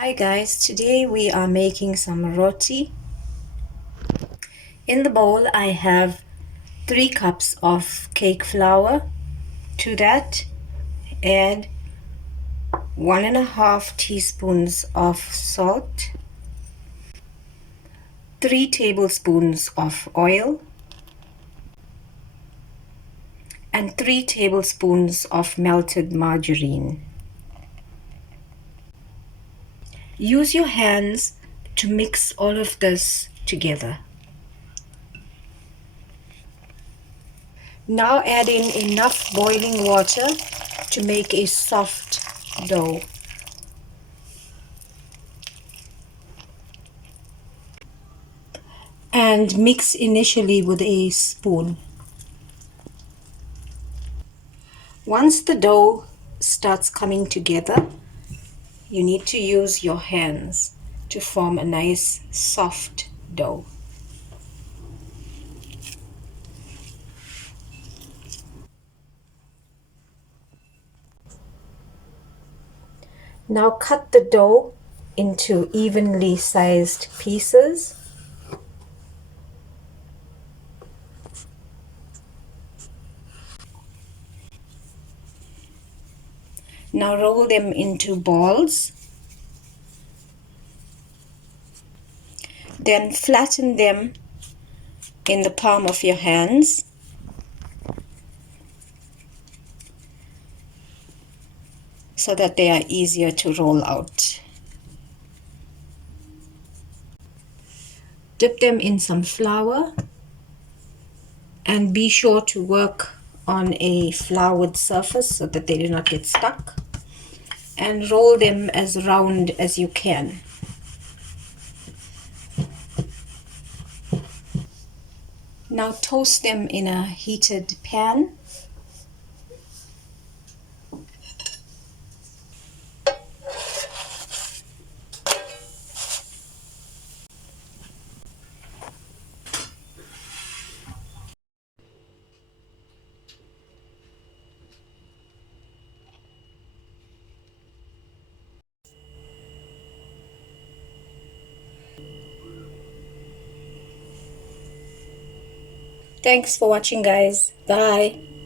Hi guys, today we are making some roti. In the bowl I have 3 cups of cake flour. To that add 1.5 teaspoons of salt, 3 tablespoons of oil, and 3 tablespoons of melted margarine. Use your hands to mix all of this together. Now add in enough boiling water to make a soft dough. And mix initially with a spoon. Once the dough starts coming together, you need to use your hands to form a nice soft dough. Now cut the dough into evenly sized pieces. Now roll them into balls. Then flatten them in the palm of your hands. So that they are easier to roll out. Dip them in some flour and be sure to work on a floured surface so that they do not get stuck, and roll them as round as you can. Now toast them in a heated pan. Thanks for watching guys. Bye.